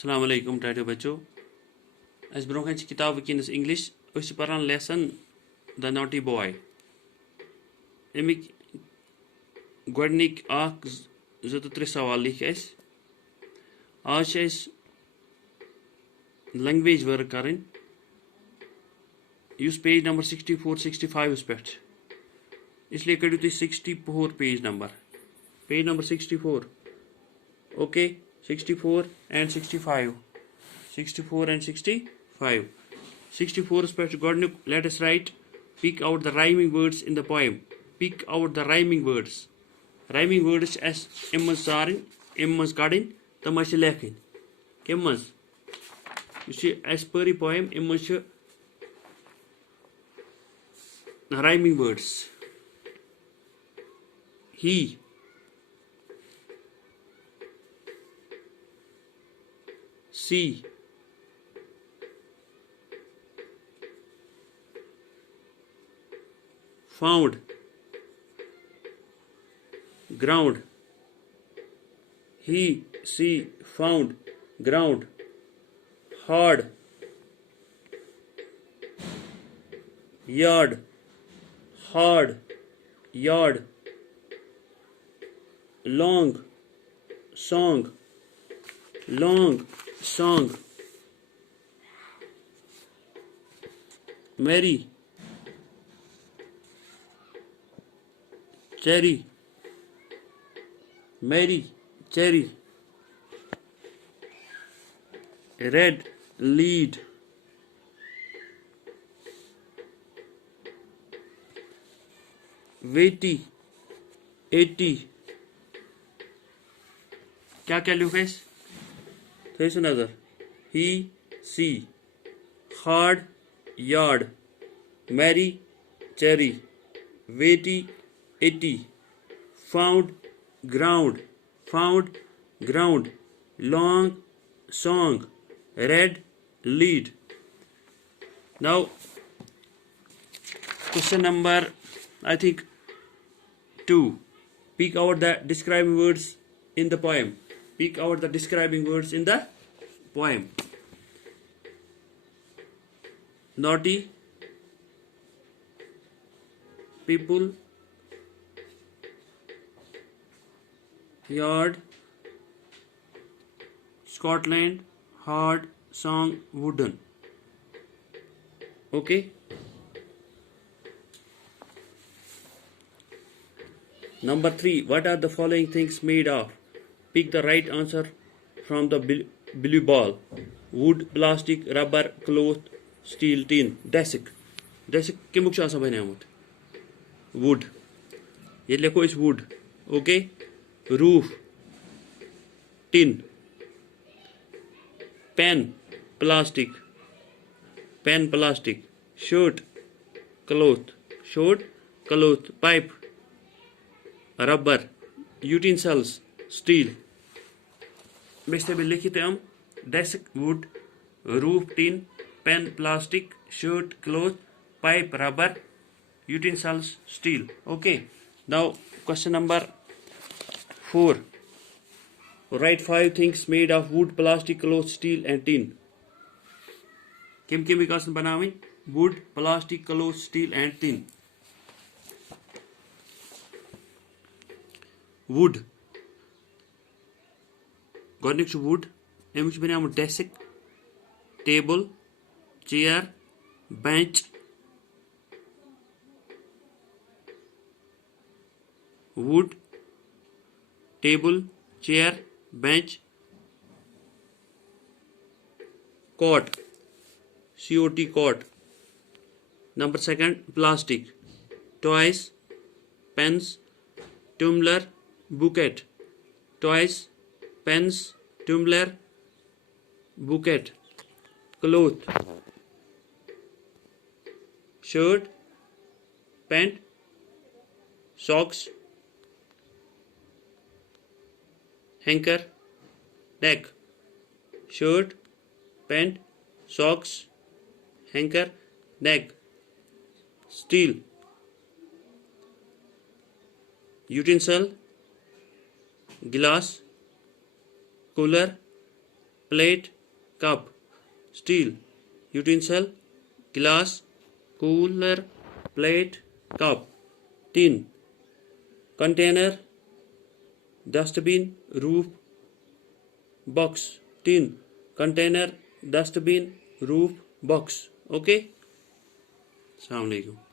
अस्सलाम वालेकुम टाइटो बच्चों अस ब्रोह किताब वनस इंग्लिश पान lesson the naughty boy Amik गोडनिक जो तो त्रे सवाल लिख आज लैंग्वेज वर्क कर पेज नंबर 64-65 पे इसलिए कड़ो तुम 64 page number 64 okay 64 and 65 64 and 65 64 पे गोडनुक let us write pick out the rhyming words in the poem pick out the rhyming words as इमज Saran इमज कड़न तम लेखन कम मज as per the poem इमज rhyming words he she found ground he she found ground hard yard long song merry cherry red lead weighty 80 क्या लिखा थे नजर he she hard yard merry cherry weighty 80 found ground long song red lead. Now question number I think 2 pick out the describing words in the poem naughty people yard Scotland hard song wooden okay. Number 3 what are the following things made of pick the right answer from the blue ball wood plastic rubber cloth steel tin desk कमुक बनामुत wood ये लिखो wood okay roof tin pen plastic shirt cloth pipe rubber utensils steel लिखित desk wood roof tin pen plastic shirt cloth pipe rubber utensils steel okay. Now question number 4 write 5 things made of wood plastic cloth steel and tin come बनावन wood plastic cloth steel and tin wood गोडनिक wood अमुक बनामुत desk table chair bench wood table chair bench cot cot. Number 2 plastic toys pens tumbler bucket toys pens tumbler bucket cloth shirt pant socks hanker neck shirt pant socks hanker neck steel utensil glass cooler plate, cup, steel, utensil, glass, cooler, plate, cup, tin, container, dustbin, roof, box, tin, container, dustbin, roof, box. Okay. Assalamu alaikum.